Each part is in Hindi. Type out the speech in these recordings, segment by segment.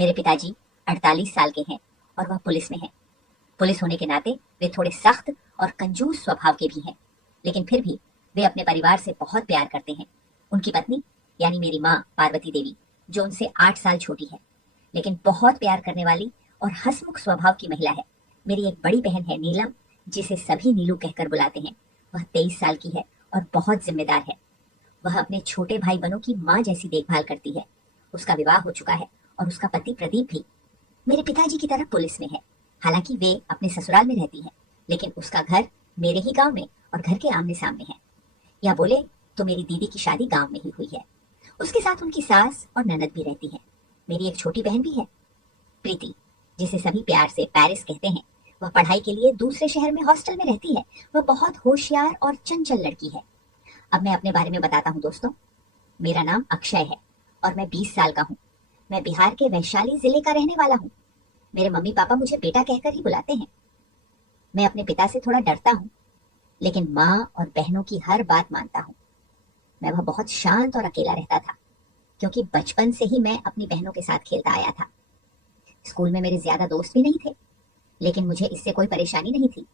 मेरे पिताजी 48 साल के हैं और वह पुलिस में हैं। पुलिस होने के नाते वे थोड़े सख्त और कंजूस स्वभाव के भी हैं, लेकिन फिर भी वे अपने परिवार से बहुत प्यार करते हैं। उनकी पत्नी यानी मेरी माँ पार्वती देवी, जो उनसे 8 साल छोटी है, लेकिन बहुत प्यार करने वाली और हंसमुख स्वभाव की महिला है। मेरी एक बड़ी बहन है नीलम, जिसे सभी नीलू कहकर बुलाते हैं। वह 23 साल की है और बहुत जिम्मेदार है। वह अपने छोटे भाई बहनों की माँ जैसी देखभाल करती है। उसका विवाह हो चुका है और उसका पति प्रदीप भी मेरे पिताजी की तरह पुलिस में है। हालांकि वे अपने ससुराल में रहती है, लेकिन उसका घर मेरे ही गांव में और घर के आमने सामने है। या बोले तो मेरी दीदी की शादी गांव में ही हुई है। उसके साथ उनकी सास और ननद भी रहती है। मेरी एक छोटी बहन भी है, प्रीति, जिसे सभी प्यार से पेरिस कहते हैं। वह पढ़ाई के लिए दूसरे शहर में हॉस्टल में रहती है। वह बहुत होशियार और चंचल लड़की है। अब मैं अपने बारे में बताता हूँ दोस्तों। मेरा नाम अक्षय है और मैं 20 साल का हूँ। मैं बिहार के वैशाली जिले का रहने वाला हूँ। मेरे मम्मी पापा मुझे बेटा कहकर ही बुलाते हैं। मैं अपने पिता से थोड़ा डरता हूँ, लेकिन माँ और बहनों की हर बात मानता हूँ। मैं वह बहुत शांत और अकेला रहता था, क्योंकि बचपन से ही मैं अपनी बहनों के साथ खेलता आया था। स्कूल में मेरे ज्यादा दोस्त भी नहीं थे, लेकिन मुझे इससे कोई परेशानी नहीं थी।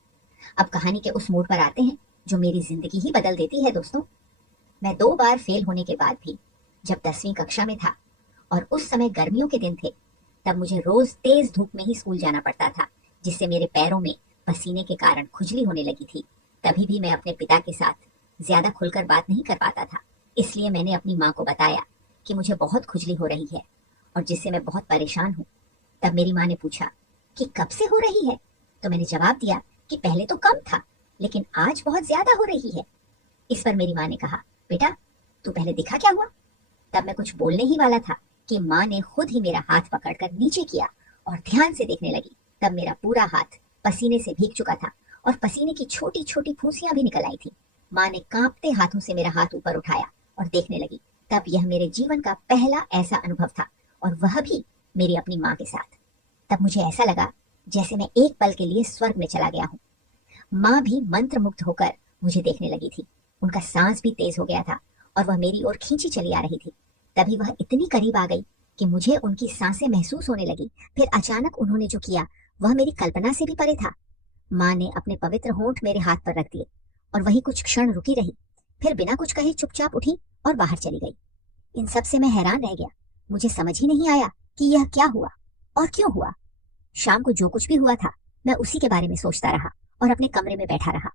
अब कहानी के उस मोड़ पर आते हैं जो मेरी जिंदगी ही बदल देती है दोस्तों। मैं 2 बार फेल होने के बाद भी जब 10वीं कक्षा में था और उस समय गर्मियों के दिन थे, तब मुझे रोज तेज धूप में ही स्कूल जाना पड़ता था, जिससे मेरे पैरों में पसीने के कारण खुजली होने लगी थी। तभी भी मैं अपने पिता के साथ ज्यादा खुलकर बात नहीं कर पाता था। इसलिए मैंने अपनी माँ को बताया कि मुझे बहुत खुजली हो रही है और जिससे मैं बहुत परेशान हूँ। तब मेरी माँ ने पूछा कि कब से हो रही है, तो मैंने जवाब दिया कि पहले तो कम था, लेकिन आज बहुत ज्यादा हो रही है। इस पर मेरी माँ ने कहा, बेटा तू पहले दिखा क्या हुआ। तब मैं कुछ बोलने ही वाला था कि माँ ने खुद ही मेरा हाथ पकड़कर नीचे किया और ध्यान से देखने लगी। तब मेरा पूरा हाथ पसीने से भीग चुका था और पसीने की छोटी छोटी फूंसियां भी निकल आई थी। माँ ने कांपते हाथों से मेरा हाथ ऊपर उठाया और देखने लगी। तब यह मेरे जीवन का पहला ऐसा अनुभव था, और वह भी मेरी अपनी माँ के साथ। तब मुझे ऐसा लगा जैसे मैं एक पल के लिए स्वर्ग में चला गया हूँ। माँ भी मंत्रमुग्ध होकर मुझे देखने लगी थी। उनका सांस भी तेज हो गया था और वह मेरी ओर खींची चली आ रही थी। तभी वह इतनी करीब आ गई कि मुझे उनकी सांसें महसूस होने लगी। फिर अचानक उन्होंने जो किया वह मेरी कल्पना से भी परे था। माँ ने अपने पवित्र होंठ मेरे हाथ पर रख दिए और वही कुछ क्षण रुकी रही, फिर बिना कुछ कहे चुपचाप उठी और बाहर चली गई। इन सब से मैं हैरान रह गया। मुझे समझ ही नहीं आया कि यह क्या हुआ और क्यों हुआ। शाम को जो कुछ भी हुआ था मैं उसी के बारे में सोचता रहा और अपने कमरे में बैठा रहा।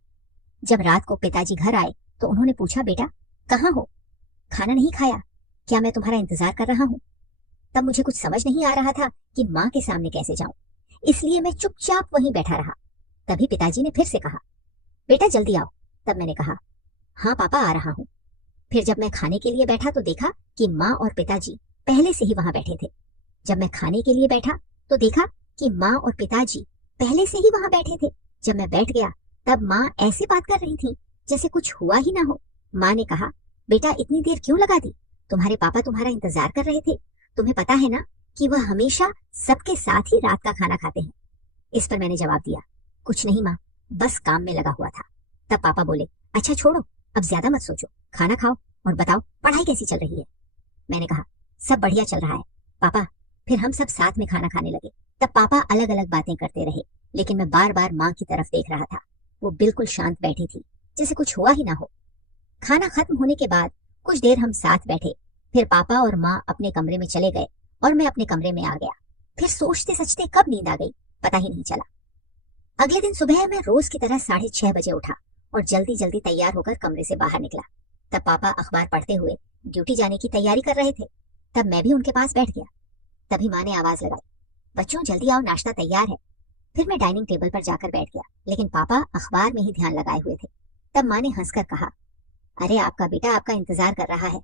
जब रात को पिताजी घर आए तो उन्होंने पूछा, बेटा कहाँ हो, खाना नहीं खाया, क्या मैं तुम्हारा इंतजार कर रहा हूँ। तब मुझे कुछ समझ नहीं आ रहा था कि माँ के सामने कैसे जाऊं, इसलिए मैं चुपचाप वहीं बैठा रहा। तभी पिताजी ने फिर से कहा, बेटा जल्दी आओ। तब मैंने कहा, हाँ पापा आ रहा हूँ। फिर जब मैं खाने के लिए बैठा तो देखा कि माँ और पिताजी पहले से ही वहां बैठे थे। जब मैं खाने के लिए बैठा तो देखा कि माँ और पिताजी पहले से ही वहां बैठे थे। जब मैं बैठ गया तब माँ ऐसे बात कर रही थी जैसे कुछ हुआ ही ना हो। माँ ने कहा, बेटा इतनी देर क्यों लगा दी, तुम्हारे पापा तुम्हारा इंतजार कर रहे थे। तुम्हें पता है ना कि वह हमेशा सबके साथ ही रात का खाना खाते हैं। इस पर मैंने जवाब दिया, कुछ नहीं माँ, बस काम में लगा हुआ था। तब पापा बोले, अच्छा छोड़ो, अब ज्यादा मत सोचो, खाना खाओ और बताओ पढ़ाई कैसी चल रही है। मैंने कहा, सब बढ़िया चल रहा है पापा। फिर हम सब साथ में खाना खाने लगे। तब पापा अलग अलग बातें करते रहे, लेकिन मैं बार बार माँ की तरफ देख रहा था। वो बिल्कुल शांत बैठी थी, जैसे कुछ हुआ ही ना हो। खाना खत्म होने के बाद कुछ देर हम साथ बैठे। फिर पापा और माँ अपने कमरे में चले गए और मैं अपने कमरे में आ गया। फिर सोचते सचते कब नींद आ गई पता ही नहीं चला। अगले दिन सुबह मैं रोज की तरह 6:30 बजे उठा और जल्दी जल्दी तैयार होकर कमरे से बाहर निकला। तब पापा अखबार पढ़ते हुए ड्यूटी जाने की तैयारी कर रहे थे। तब मैं भी उनके पास बैठ गया। तभी माँ ने आवाज लगाई, बच्चों जल्दी आओ, नाश्ता तैयार है। फिर मैं डाइनिंग टेबल पर जाकर बैठ गया, लेकिन पापा अखबार में ही ध्यान लगाए हुए थे। तब माँ ने हंसकर कहा, अरे आपका बेटा आपका इंतजार कर रहा है,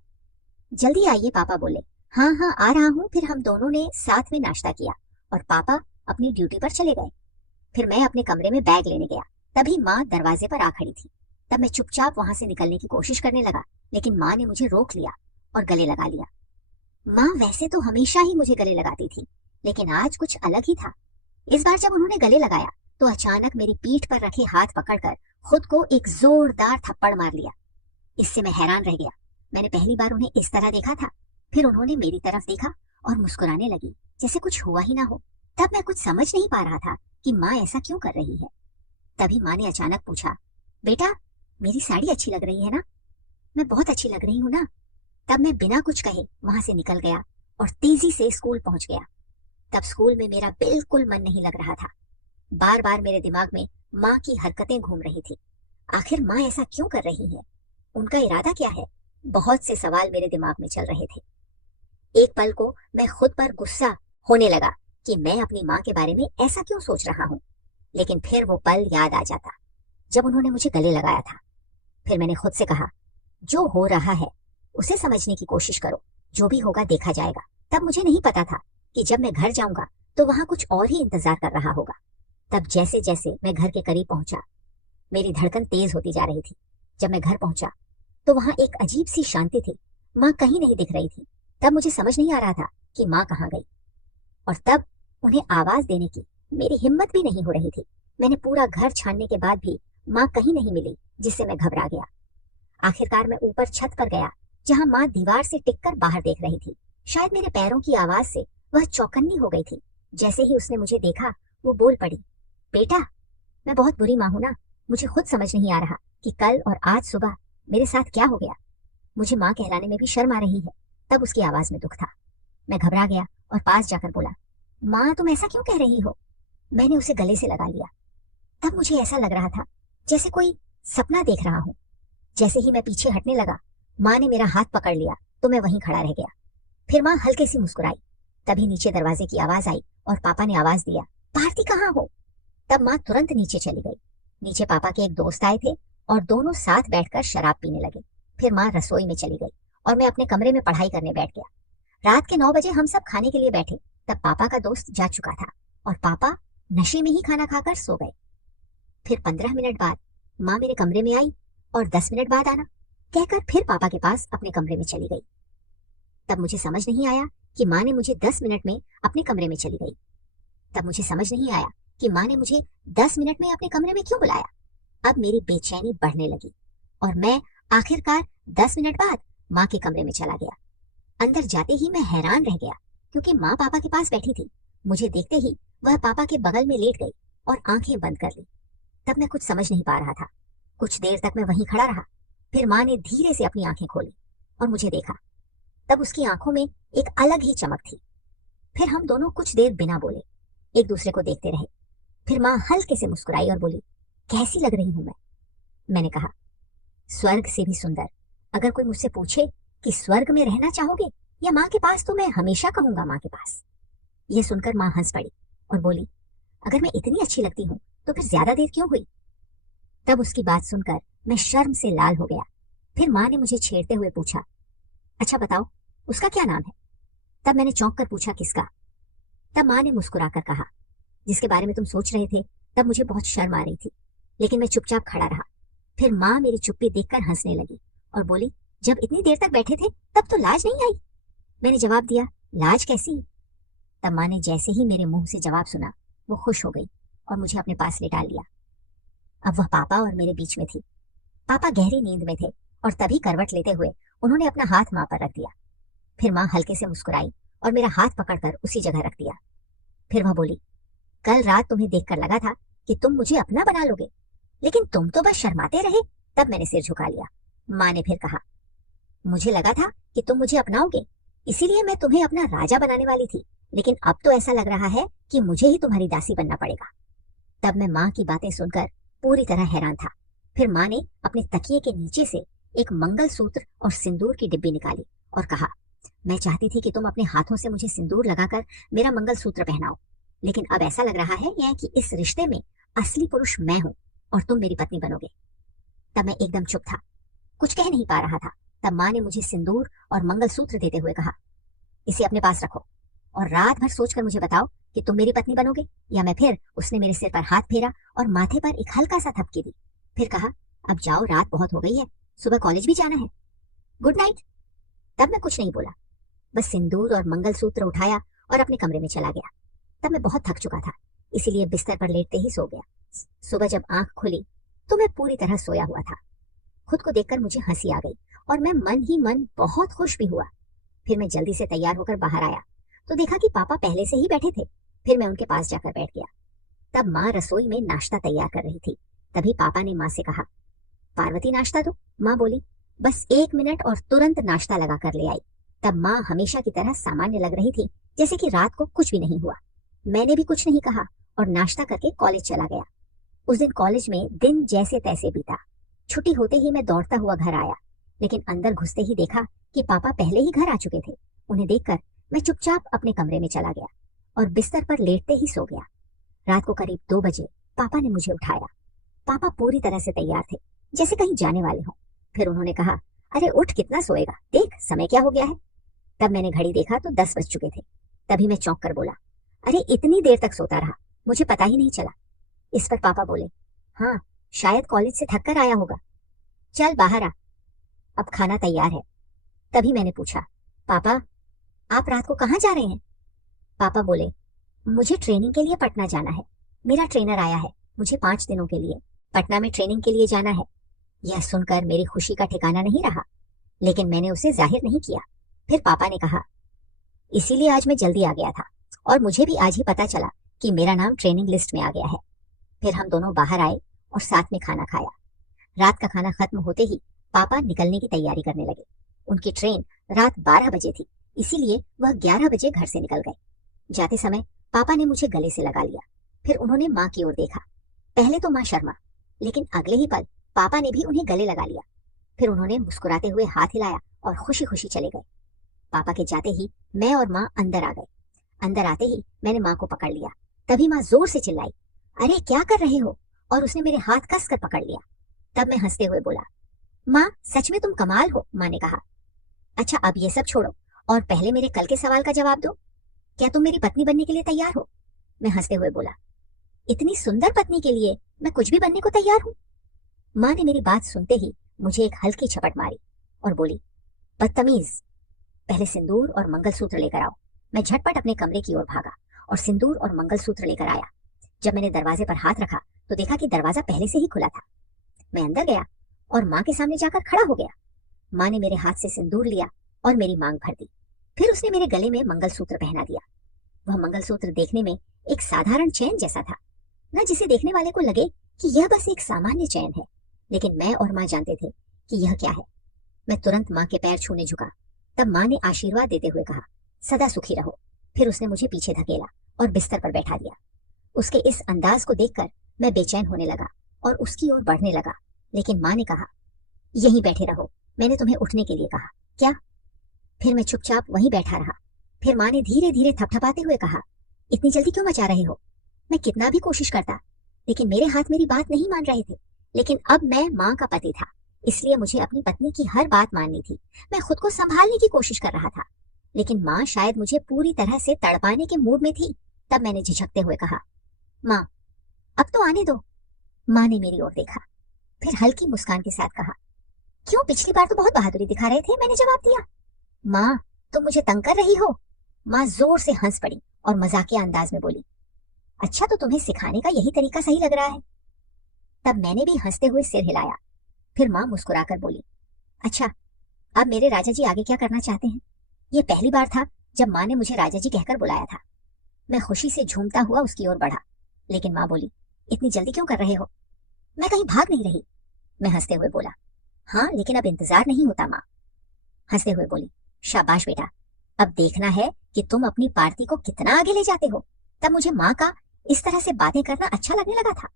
जल्दी आइए। पापा बोले, हाँ हाँ आ रहा हूँ। फिर हम दोनों ने साथ में नाश्ता किया और पापा अपनी ड्यूटी पर चले गए। फिर मैं अपने कमरे में बैग लेने गया। तभी माँ दरवाजे पर आ खड़ी थी। तब मैं चुपचाप वहां से निकलने की कोशिश करने लगा, लेकिन माँ ने मुझे रोक लिया और गले लगा लिया। माँ वैसे तो हमेशा ही मुझे गले लगाती थी, लेकिन आज कुछ अलग ही था। इस बार जब उन्होंने गले लगाया तो अचानक मेरी पीठ पर रखे हाथ पकड़कर खुद को एक जोरदार थप्पड़ मार लिया। इससे मैं हैरान रह गया। मैंने पहली बार उन्हें इस तरह देखा था। फिर उन्होंने मेरी तरफ देखा और मुस्कुराने लगी जैसे कुछ हुआ ही ना हो। तब मैं कुछ समझ नहीं पा रहा था कि माँ ऐसा क्यों कर रही है। तभी माँ ने अचानक पूछा, बेटा मेरी साड़ी अच्छी लग रही है ना? मैं बहुत अच्छी लग रही हूँ ना? तब मैं बिना कुछ कहे वहां से निकल गया और तेजी से स्कूल पहुंच गया। तब स्कूल में मेरा बिल्कुल मन नहीं लग रहा था। बार बार मेरे दिमाग में माँ की हरकतें घूम रही थी। आखिर माँ ऐसा क्यों कर रही है? उनका इरादा क्या है? बहुत से सवाल मेरे दिमाग में चल रहे थे। एक पल को मैं खुद पर गुस्सा होने लगा कि मैं अपनी माँ के बारे में ऐसा क्यों सोच रहा हूँ। लेकिन फिर वो पल याद आ जाता जब उन्होंने मुझे गले लगाया था। फिर मैंने खुद से कहा, जो हो रहा है उसे समझने की कोशिश करो, जो भी होगा देखा जाएगा। तब मुझे नहीं पता था कि जब मैं घर जाऊंगा तो वहां कुछ और ही इंतजार कर रहा होगा। तब जैसे जैसे मैं घर के करीब पहुंचा, मेरी धड़कन तेज होती जा रही थी। जब मैं घर पहुंचा तो वहां एक अजीब सी शांति थी। माँ कहीं नहीं दिख रही थी। तब मुझे समझ नहीं आ रहा था कि माँ कहाँ गई। और तब उन्हें आवाज देने की मेरी हिम्मत भी नहीं हो रही थी। मैंने पूरा घर छानने के बाद भी माँ कहीं नहीं मिली, जिससे मैं घबरा गया। आखिरकार मैं ऊपर छत पर गया, जहां माँ दीवार से टिककर बाहर देख रही थी। शायद मेरे पैरों की आवाज से वह चौकन्नी हो गई थी। जैसे ही उसने मुझे देखा, वो बोल पड़ी, बेटा मैं बहुत बुरी माँ हूं ना। मुझे खुद समझ नहीं आ रहा कि कल और आज सुबह मेरे साथ क्या हो गया। मुझे माँ कहलाने में भी शर्म आ रही है। तब उसकी आवाज में दुख था। मैं घबरा गया और पास जाकर बोला, माँ तुम ऐसा क्यों कह रही हो? मैंने उसे गले से लगा लिया। तब मुझे ऐसा लग रहा था जैसे कोई सपना देख रहा हूँ। जैसे ही मैं पीछे हटने लगा, माँ ने मेरा हाथ पकड़ लिया तो मैं वहीं खड़ा रह गया। फिर माँ हल्के सी मुस्कुराई। तभी नीचे दरवाजे की आवाज आई और पापा ने आवाज दिया, भारती कहाँ हो? तब माँ तुरंत नीचे चली गई। नीचे पापा के एक दोस्त आए थे और दोनों साथ बैठकर शराब पीने लगे। फिर माँ रसोई में चली गई और मैं अपने कमरे में पढ़ाई करने बैठ गया। रात के 9 बजे हम सब खाने के लिए बैठे। तब पापा का दोस्त जा चुका था और पापा नशे में ही खाना खाकर सो गए। फिर 15 मिनट बाद माँ मेरे कमरे में आई और 10 मिनट बाद आना कहकर फिर पापा के पास अपने कमरे में चली गई। तब मुझे समझ नहीं आया कि माँ ने मुझे 10 मिनट में अपने कमरे में चली गई। तब मुझे समझ नहीं आया कि माँ ने मुझे 10 मिनट में अपने कमरे में क्यों बुलाया। अब मेरी बेचैनी बढ़ने लगी और मैं आखिरकार 10 मिनट बाद माँ के कमरे में चला गया। अंदर जाते ही मैं हैरान रह गया क्योंकि माँ पापा के पास बैठी थी। मुझे देखते ही वह पापा के बगल में लेट गई और आंखें बंद कर ली। तब मैं कुछ समझ नहीं पा रहा था। कुछ देर तक मैं वहीं खड़ा रहा। फिर माँ ने धीरे से अपनी आंखें खोली और मुझे देखा। तब उसकी आंखों में एक अलग ही चमक थी। फिर हम दोनों कुछ देर बिना बोले एक दूसरे को देखते रहे। फिर माँ हल्के से मुस्कुराई और बोली, कैसी लग रही हूं मैं? मैंने कहा, स्वर्ग से भी सुंदर। अगर कोई मुझसे पूछे कि स्वर्ग में रहना चाहोगे या माँ के पास, तो मैं हमेशा कहूंगा माँ के पास। यह सुनकर माँ हंस पड़ी और बोली, अगर मैं इतनी अच्छी लगती हूँ तो फिर ज्यादा देर क्यों हुई? तब उसकी बात सुनकर मैं शर्म से लाल हो गया। फिर माँ ने मुझे छेड़ते हुए पूछा, अच्छा बताओ उसका क्या नाम है? तब मैंने चौंक कर पूछा, किसका? तब माँ ने मुस्कुराकर कहा, जिसके बारे में तुम सोच रहे थे। तब मुझे बहुत शर्म आ रही थी, लेकिन मैं चुपचाप खड़ा रहा। फिर माँ मेरी चुप्पी देखकर हंसने लगी और बोली, जब इतनी देर तक बैठे थे तब तो लाज नहीं आई? मैंने जवाब दिया, लाज कैसी? तब माँ ने जैसे ही मेरे मुंह से जवाब सुना, वो खुश हो गई और मुझे अपने पास लेटा लिया। अब वह पापा और मेरे बीच में थी। पापा गहरी नींद में थे और तभी करवट लेते हुए उन्होंने अपना हाथ माँ पर रख दिया। फिर माँ हल्के से मुस्कुराई और मेरा हाथ पकड़कर उसी जगह रख दिया। फिर वह बोली, कल रात तुम्हें देखकर लगा था कि तुम मुझे अपना बना लोगे, लेकिन तुम तो बस शर्माते रहे। तब मैंने सिर झुका लिया। माँ ने फिर कहा, मुझे लगा था कि तुम मुझे अपनाओगे, इसीलिए मैं तुम्हें अपना राजा बनाने वाली थी, लेकिन अब तो ऐसा लग रहा है कि मुझे ही तुम्हारी दासी बनना पड़ेगा। तब मैं माँ की बातें सुनकर पूरी तरह हैरान था। फिर माँ ने अपने तकिए के नीचे से एक मंगलसूत्र और सिंदूर की डिब्बी निकाली और कहा, मैं चाहती थी कि तुम अपने हाथों से मुझे सिंदूर लगाकर मेरा मंगलसूत्र पहनाओ, लेकिन अब ऐसा लग रहा है कि इस रिश्ते में असली पुरुष मैं हूँ और तुम मेरी पत्नी बनोगे। तब मैं एकदम चुप था, कुछ कह नहीं पा रहा था। तब माँ ने मुझे सिंदूर और मंगलसूत्र देते हुए कहा, इसे अपने पास रखो और रात भर सोचकर मुझे बताओ कि तुम मेरी पत्नी बनोगे या मैं। फिर उसने मेरे सिर पर हाथ फेरा और माथे पर एक हल्का सा थपकी दी। फिर कहा, अब जाओ, रात बहुत हो गई है, सुबह कॉलेज भी जाना है, गुड नाइट। तब मैं कुछ नहीं बोला, बस सिंदूर और मंगलसूत्र उठाया और अपने कमरे में चला गया। तब मैं बहुत थक चुका था, इसीलिए बिस्तर पर लेटते ही सो गया। सुबह जब आंख खुली तो मैं पूरी तरह सोया हुआ था। खुद को देखकर मुझे हंसी आ गई और मैं मन ही मन बहुत खुश भी हुआ। फिर मैं जल्दी से तैयार होकर बाहर आया तो देखा कि पापा पहले से ही बैठे थे। फिर मैं उनके पास जाकर बैठ गया। तब माँ रसोई में नाश्ता तैयार कर रही थी। तभी पापा ने माँ से कहा, पार्वती नाश्ता दो। माँ बोली, बस 1 मिनट और तुरंत नाश्ता लगा कर ले आई। तब माँ हमेशा की तरह सामान्य लग रही थी, जैसे कि रात को कुछ भी नहीं हुआ। मैंने भी कुछ नहीं कहा और नाश्ता करके कॉलेज चला गया। उस दिन कॉलेज में दिन जैसे तैसे बीता। छुट्टी होते ही मैं दौड़ता हुआ घर आया, लेकिन अंदर घुसते ही देखा कि पापा पहले ही घर आ चुके थे। उन्हें देखकर मैं चुपचाप अपने कमरे में चला गया और बिस्तर पर लेटते ही सो गया। रात को करीब 2 बजे पापा ने मुझे उठाया। पापा पूरी तरह से तैयार थे, जैसे कहीं जाने वाले हों। फिर उन्होंने कहा, अरे उठ, कितना सोएगा, देख समय क्या हो गया है। तब मैंने घड़ी देखा तो 10 बज चुके थे। तभी मैं चौंक कर बोला, अरे इतनी देर तक सोता रहा, मुझे पता ही नहीं चला। इस पर पापा बोले, हाँ शायद कॉलेज से थक कर आया होगा, चल बाहर आ, अब खाना तैयार है। तभी मैंने पूछा, पापा आप रात को कहाँ जा रहे हैं? पापा बोले, मुझे ट्रेनिंग के लिए पटना जाना है। मेरा ट्रेनर आया है, मुझे 5 दिनों के लिए पटना में ट्रेनिंग के लिए जाना है। यह सुनकर मेरी खुशी का ठिकाना नहीं रहा, लेकिन मैंने उसे जाहिर नहीं किया। फिर पापा ने कहा, इसीलिए आज मैं जल्दी आ गया था और मुझे भी आज ही पता चला कि मेरा नाम ट्रेनिंग लिस्ट में आ गया है। फिर हम दोनों बाहर आए और साथ में खाना खाया। रात का खाना खत्म होते ही पापा निकलने की तैयारी करने लगे। उनकी ट्रेन रात 12 बजे थी, इसीलिए वह 11 बजे घर से निकल गए। जाते समय पापा ने मुझे गले से लगा लिया। फिर उन्होंने माँ की ओर देखा। पहले तो माँ शर्मा, लेकिन अगले ही पल पापा ने भी उन्हें गले लगा लिया। फिर उन्होंने मुस्कुराते हुए हाथ हिलाया और खुशी खुशी चले गए। पापा के जाते ही मैं और माँ अंदर आ गए। अंदर आते ही मैंने माँ को पकड़ लिया। तभी माँ जोर से चिल्लाई, अरे क्या कर रहे हो? और उसने मेरे हाथ कस कर पकड़ लिया। तब मैं हंसते हुए बोला, माँ सच में तुम कमाल हो। माँ ने कहा, अच्छा अब ये सब छोड़ो और पहले मेरे कल के सवाल का जवाब दो, क्या तुम मेरी पत्नी बनने के लिए तैयार हो? मैं हंसते हुए बोला, इतनी सुंदर पत्नी के लिए मैं कुछ भी बनने को तैयार हूँ। माँ ने मेरी बात सुनते ही मुझे एक हल्की झपट मारी और बोली, बदतमीज, पहले सिंदूर और मंगलसूत्र लेकर आओ। मैं झटपट अपने कमरे की ओर भागा और सिंदूर और मंगलसूत्र लेकर आया। जब मैंने दरवाजे पर हाथ रखा तो देखा कि दरवाजा पहले से ही खुला था। मैं अंदर गया और माँ के सामने जाकर खड़ा हो गया। माँ ने मेरे हाथ से सिंदूर लिया और मेरी मांग भर दी। फिर उसने मेरे गले में मंगलसूत्र पहना दिया। वह मंगलसूत्र देखने में एक साधारण चैन जैसा था, न जिसे देखने वाले को लगे कि यह बस एक सामान्य चैन है, लेकिन मैं और माँ जानते थे कि यह क्या है। मैं तुरंत माँ के पैर छूने झुका। तब माँ ने आशीर्वाद देते हुए कहा, सदा सुखी रहो। फिर उसने मुझे पीछे धकेला और बिस्तर पर बैठा दिया। उसके इस अंदाज को देखकर मैं बेचैन होने लगा और उसकी ओर बढ़ने लगा, लेकिन माँ ने कहा, यहीं बैठे रहो, मैंने तुम्हें उठने के लिए कहा क्या? फिर मैं चुपचाप वहीं बैठा रहा। फिर माँ ने धीरे धीरे थपथपाते हुए कहा, इतनी जल्दी क्यों मचा रहे हो? मैं कितना भी कोशिश करता, लेकिन मेरे हाथ मेरी बात नहीं मान रहे थे। लेकिन अब मैं माँ का पति था, इसलिए मुझे अपनी पत्नी की हर बात माननी थी। मैं खुद को संभालने की कोशिश कर रहा था, लेकिन माँ शायद मुझे पूरी तरह से तड़पाने के मूड में थी। तब मैंने झिझकते हुए कहा, माँ अब तो आने दो। माँ ने मेरी ओर देखा, फिर हल्की मुस्कान के साथ कहा, क्यों, पिछली बार तो बहुत बहादुरी दिखा रहे थे। मैंने जवाब दिया, माँ तुम मुझे तंग कर रही हो। माँ जोर से हंस पड़ी और मजाकिया अंदाज में बोली, अच्छा तो तुम्हें सिखाने का यही तरीका सही लग रहा है। तब मैंने भी हंसते हुए सिर हिलाया। फिर माँ मुस्कुराकर बोली, अच्छा अब मेरे राजा जी आगे क्या करना चाहते हैं? ये पहली बार था जब माँ ने मुझे राजा जी कहकर बुलाया था। मैं खुशी से झूमता हुआ उसकी ओर बढ़ा, लेकिन माँ बोली, इतनी जल्दी क्यों कर रहे हो? मैं कहीं भाग नहीं रही। मैं हंसते हुए बोला, हाँ लेकिन अब इंतजार नहीं होता। माँ हंसते हुए बोली, शाबाश बेटा, अब देखना है कि तुम अपनी पार्टी को कितना आगे ले जाते हो। तब मुझे माँ का इस तरह से बातें करना अच्छा लगने लगा था।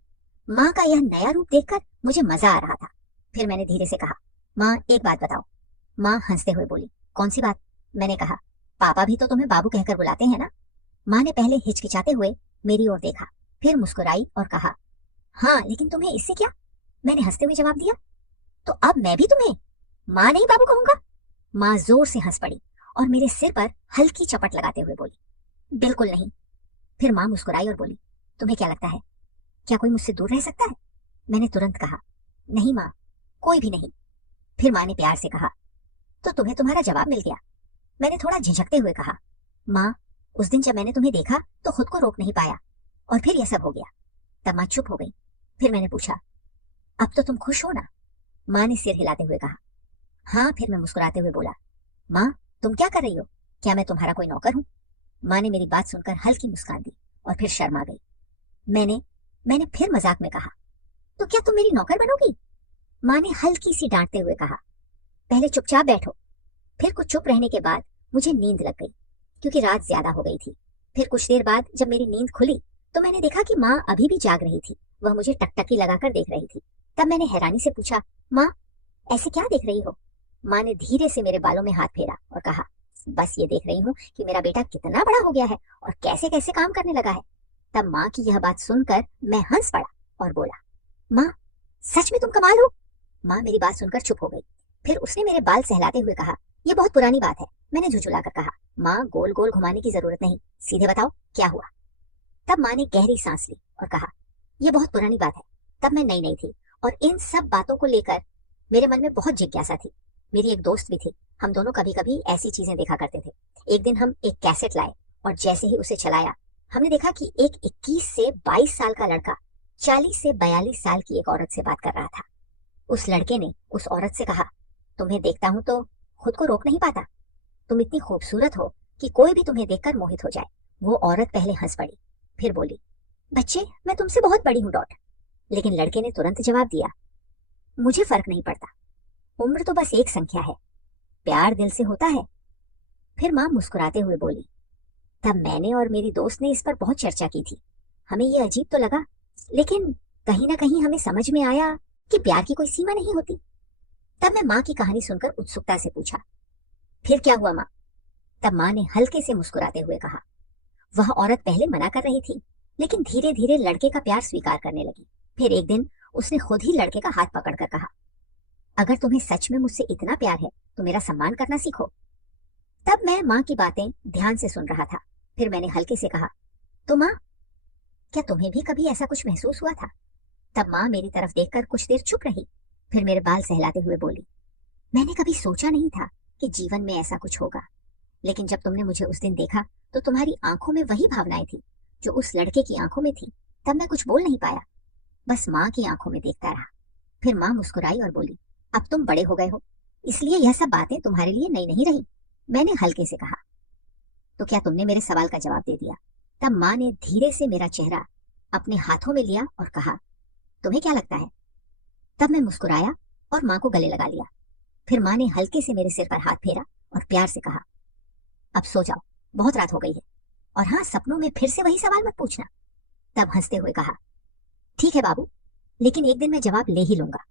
माँ का यह नया रूप देखकर मुझे मजा आ रहा था। फिर मैंने धीरे से कहा, माँ एक बात बताओ। माँ हंसते हुए बोली, कौन सी बात? मैंने कहा, पापा भी तो तुम्हें बाबू कहकर बुलाते हैं ना? माँ ने पहले हिचकिचाते हुए मेरी ओर देखा, फिर मुस्कुराई और कहा, हाँ लेकिन तुम्हें इससे क्या? मैंने हंसते हुए जवाब दिया, तो अब मैं भी तुम्हें माँ नहीं बाबू कहूंगा। माँ जोर से हंस पड़ी और मेरे सिर पर हल्की चपट लगाते हुए बोली, बिल्कुल नहीं। फिर माँ मुस्कुराई और बोली, तुम्हें क्या लगता है, क्या कोई मुझसे दूर रह सकता है? मैंने तुरंत कहा, नहीं माँ, कोई भी नहीं। फिर माँ ने प्यार से कहा, तो तुम्हें तुम्हारा जवाब मिल गया। मैंने थोड़ा झिझकते हुए कहा, माँ उस दिन जब मैंने तुम्हें देखा तो खुद को रोक नहीं पाया और फिर यह सब हो गया। तब माँ चुप हो गई। फिर मैंने पूछा, अब तो तुम खुश हो ना? माँ ने सिर हिलाते हुए कहा, हाँ। फिर मैं मुस्कुराते हुए बोला, माँ तुम क्या कर रही हो? क्या मैं तुम्हारा कोई नौकर हूँ? माँ ने मेरी बात सुनकर हल्की मुस्कान दी और फिर शर्मा गई। मैंने मैंने फिर मजाक में कहा, तो क्या तुम मेरी नौकर बनोगी? माँ ने हल्की सी डांटते हुए कहा, पहले चुपचाप बैठो। फिर कुछ चुप रहने के बाद मुझे नींद लग गई क्योंकि रात ज्यादा हो गई थी। फिर कुछ देर बाद जब मेरी नींद खुली तो मैंने देखा कि माँ अभी भी जाग रही थी। वह मुझे टकटकी लगाकर देख रही थी। तब मैंने हैरानी से पूछा, माँ ऐसे क्या देख रही हो? माँ ने धीरे से मेरे बालों में हाथ फेरा और कहा, बस ये देख रही हूँ कि मेरा बेटा कितना बड़ा हो गया है और कैसे कैसे काम करने लगा है। तब माँ की यह बात सुनकर मैं हंस पड़ा और बोला, माँ सच में तुम कमाल हो। माँ मेरी बात सुनकर चुप हो गई। फिर उसने मेरे बाल सहलाते हुए कहा, यह बहुत पुरानी बात है। मैंने झुझुलाकर कहा, माँ गोल गोल घुमाने की जरूरत नहीं, सीधे बताओ क्या हुआ। तब माँ ने गहरी सांस ली और कहा, यह बहुत पुरानी बात है। तब मैं नई नई थी और इन सब बातों को लेकर मेरे मन में बहुत जिज्ञासा थी। मेरी एक दोस्त भी थी। हम दोनों कभी कभी ऐसी चीजें देखा करते थे। एक दिन हम एक कैसेट लाए और जैसे ही उसे चलाया हमने देखा कि एक 21 से 22 साल का लड़का 40 से 42 साल की एक औरत से बात कर रहा था। उस लड़के ने उस औरत से कहा, तुम्हें देखता हूं तो खुद को रोक नहीं पाता। तुम इतनी खूबसूरत हो कि कोई भी तुम्हें देखकर मोहित हो जाए। वो औरत पहले हंस पड़ी, फिर बोली, बच्चे मैं तुमसे बहुत बड़ी हूँ डॉट। लेकिन लड़के ने तुरंत जवाब दिया, मुझे फर्क नहीं पड़ता, उम्र तो बस एक संख्या है, प्यार दिल से होता है। फिर माँ मुस्कुराते हुए बोली, तब मैंने और मेरी दोस्त ने इस पर बहुत चर्चा की थी। हमें ये अजीब तो लगा, लेकिन कहीं ना कहीं हमें समझ में आया कि प्यार की कोई सीमा नहीं होती। तब मैं माँ की कहानी सुनकर उत्सुकता से पूछा, फिर क्या हुआ माँ? तब माँ ने हल्के से मुस्कुराते हुए कहा, वह औरत पहले मना कर रही थी, लेकिन धीरे धीरे लड़के का प्यार स्वीकार करने लगी। फिर एक दिन उसने खुद ही लड़के का हाथ पकड़कर कहा, अगर तुम्हें सच में मुझसे इतना प्यार है तो मेरा सम्मान करना सीखो। तब मैं माँ की बातें ध्यान से सुन रहा था। फिर मैंने हल्के से कहा, तो माँ क्या तुम्हें भी कभी ऐसा कुछ महसूस हुआ था? तब माँ मेरी तरफ देखकर कुछ देर चुप रही, फिर मेरे बाल सहलाते हुए बोली, मैंने कभी सोचा नहीं था कि जीवन में ऐसा कुछ होगा, लेकिन जब तुमने मुझे उस दिन देखा तो तुम्हारी आंखों में वही भावनाएं थी जो उस लड़के की आंखों में थी। तब मैं कुछ बोल नहीं पाया, बस माँ की आंखों में देखता रहा। फिर माँ मुस्कुराई और बोली, अब तुम बड़े हो गए हो, इसलिए यह सब बातें तुम्हारे लिए नई नहीं रही। मैंने हल्के से कहा, तो क्या तुमने मेरे सवाल का जवाब दे दिया? तब माँ ने धीरे से मेरा चेहरा अपने हाथों में लिया और कहा, तुम्हें क्या लगता है? तब मैं मुस्कुराया और माँ को गले लगा लिया। फिर माँ ने हल्के से मेरे सिर पर हाथ फेरा और प्यार से कहा, अब सो जाओ, बहुत रात हो गई है, और हाँ सपनों में फिर से वही सवाल मत पूछना। तब हंसते हुए कहा, ठीक है बाबू, लेकिन एक दिन मैं जवाब ले ही लूंगा।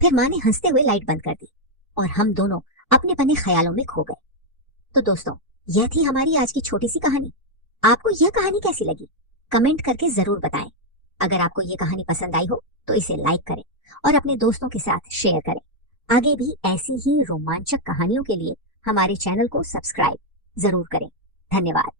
फिर माँ ने हंसते हुए लाइट बंद कर दी और हम दोनों अपने बने ख्यालों में खो गए। तो दोस्तों, यह थी हमारी आज की छोटी सी कहानी। आपको यह कहानी कैसी लगी? कमेंट करके जरूर बताएं। अगर आपको यह कहानी पसंद आई हो तो इसे लाइक करें और अपने दोस्तों के साथ शेयर करें। आगे भी ऐसी ही रोमांचक कहानियों के लिए हमारे चैनल को सब्सक्राइब जरूर करें। धन्यवाद।